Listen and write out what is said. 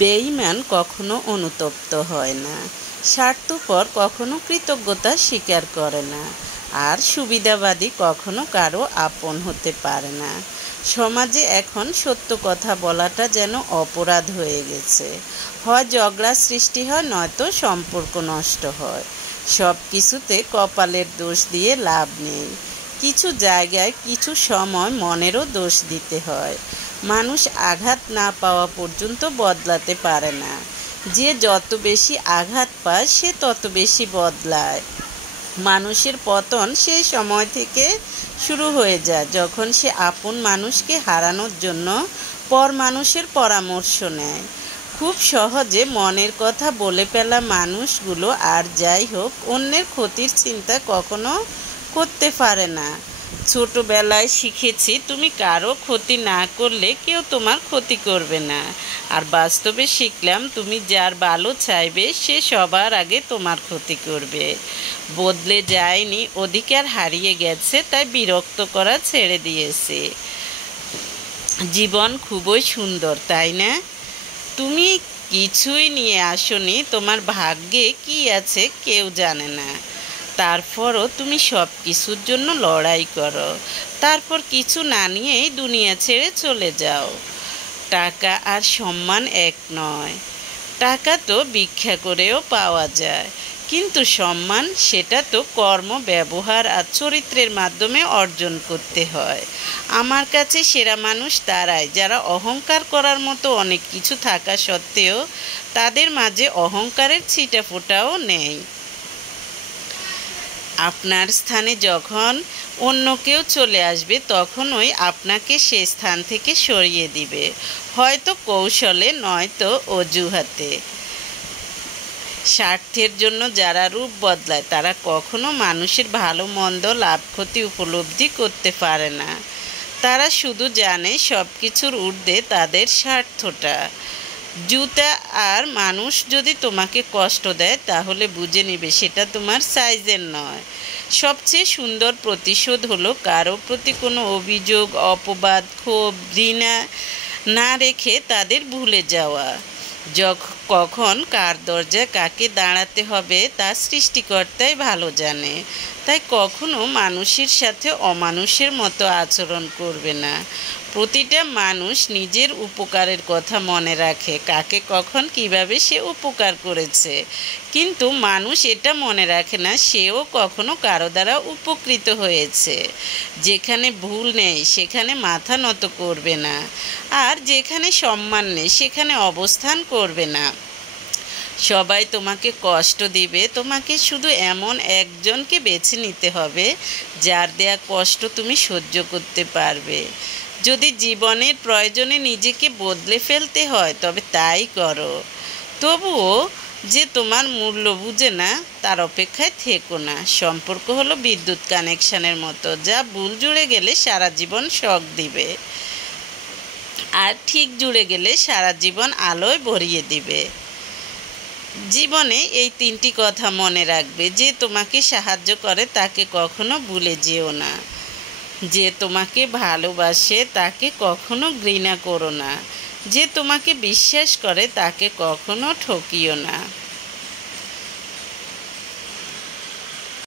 বেঈমান কখনো অনুতপ্ত হয় না, স্বার্থপর কখনো কৃতজ্ঞতা স্বীকার করে না, আর সুবিধাবাদী কখনো কারো আপন হতে পারে না। সমাজে এখন সত্য কথা বলাটা যেন অপরাধ হয়ে গেছে। হয় ঝগড়া সৃষ্টি হয়, নয়তো সম্পর্ক নষ্ট হয়। সব কিছুতে কপালের দোষ দিয়ে লাভ নেই। কিছু জায়গায় কিছু সময় মনেরও দোষ দিতে হয়। মানুষ আঘাত না পাওয়া পর্যন্ত বদলাতে পারে না। যে যত বেশি আঘাত পায় সে তত বেশি বদলায়। মানুষের পতন সেই সময় থেকে শুরু হয়ে যায় যখন সে আপন মানুষকে হারানোর জন্য পর মানুষের পরামর্শ নেয়। খুব সহজে মনের কথা বলে ফেলা মানুষগুলো আর যাই হোক, অন্যের ক্ষতির চিন্তা কখনো করতে পারে না। ছোটবেলায় শিখেছি, তুমি কারো ক্ষতি না করলে কেউ তোমার ক্ষতি করবে না। আর বাস্তবে শিখলাম, তুমি যার ভালো চাইবে সে সবার আগে তোমার ক্ষতি করবে। বদলে যায়নি, অধিকার হারিয়ে গেছে, তাই বিরক্ত করা ছেড়ে দিয়েছে। জীবন খুবই সুন্দর, তাই না? তুমি কিছুই নিয়ে আসনি, তোমার ভাগ্যে কি আছে কেউ জানে না। তারপরও তুমি সব কিছুর জন্য লড়াই করো। তারপর কিছু না নিয়েই দুনিয়া ছেড়ে চলে যাও। টাকা আর সম্মান এক নয়। টাকা তো ভিক্ষা করেও পাওয়া যায়, কিন্তু সম্মান সেটা তো কর্ম, ব্যবহার আর চরিত্রের মাধ্যমে অর্জন করতে হয়। আমার কাছে সেরা মানুষ তারাই যারা অহংকার করার মতো অনেক কিছু থাকা সত্ত্বেও তাদের মাঝে অহংকারের ছিটাফোঁটাও নেই। আপনার স্থানে যখন অন্য কেউ চলে আসবে, তখনই আপনাকে সে স্থান থেকে সরিয়ে দিবে, হয়তো কৌশলে, নয়তো অজুহাতে। স্বার্থের জন্য যারা রূপ বদলায় তারা কখনো মানুষের ভালো মন্দ, লাভ ক্ষতি উপলব্ধি করতে পারে না। তারা শুধু জানে সব কিছুর ঊর্ধ্বে তাদের স্বার্থটা। জুতা আর মানুষ যদি তোমাকে কষ্ট দেয়, তাহলে বুঝে নিবে সেটা তোমার সাইজের নয়। সবচেয়ে সুন্দর প্রতিশোধ হলো কারো প্রতি কোনো অভিযোগ, অপবাদ, ক্ষোভ, ঘৃণা না রেখে তাদের ভুলে যাওয়া। কখন কার দরজায় কাকে দাঁড়াতে হবে তা সৃষ্টিকর্তাই ভালো জানে। তাই কখনো মানুষের সাথে অমানুষের মতো আচরণ করবে না। প্রতিটা মানুষ নিজের উপকারের কথা মনে রাখে, কাকে কখন কিভাবে সে উপকার করেছে, কিন্তু মানুষ এটা মনে রাখে না সেও কখনো কারো দ্বারা উপকৃত হয়েছে। যেখানে ভুল নেই সেখানে মাথা নত করবে না, আর যেখানে সম্মান নেই সেখানে অবস্থান করবে না। সবাই তোমাকে কষ্ট দিবে, তোমাকে শুধু এমন একজনকে বেছে নিতে হবে যার দেয়া কষ্ট তুমি সহ্য করতে পারবে। যদি জীবনের প্রয়োজনে নিজেকে বদলে ফেলতে হয় তবে তাই করো। তবুও যে তোমার মূল্য বুঝে না তার অপেক্ষায় থেকো না। সম্পর্ক হলো বিদ্যুৎ কানেকশনের মতো, যা ভুল জুড়ে গেলে সারা জীবন শক দিবে, আর ঠিক জুড়ে গেলে সারা জীবন আলোয় ভরিয়ে দিবে। জীবনে এই তিনটি কথা মনে রাখবে: যে তোমাকে সাহায্য করে তাকে কখনো ভুলে যেও না, যে তোমাকে ভালোবাসে তাকে কখনো ঘৃণা করো না, যে তোমাকে বিশ্বাস করে তাকে কখনো ঠকিও না।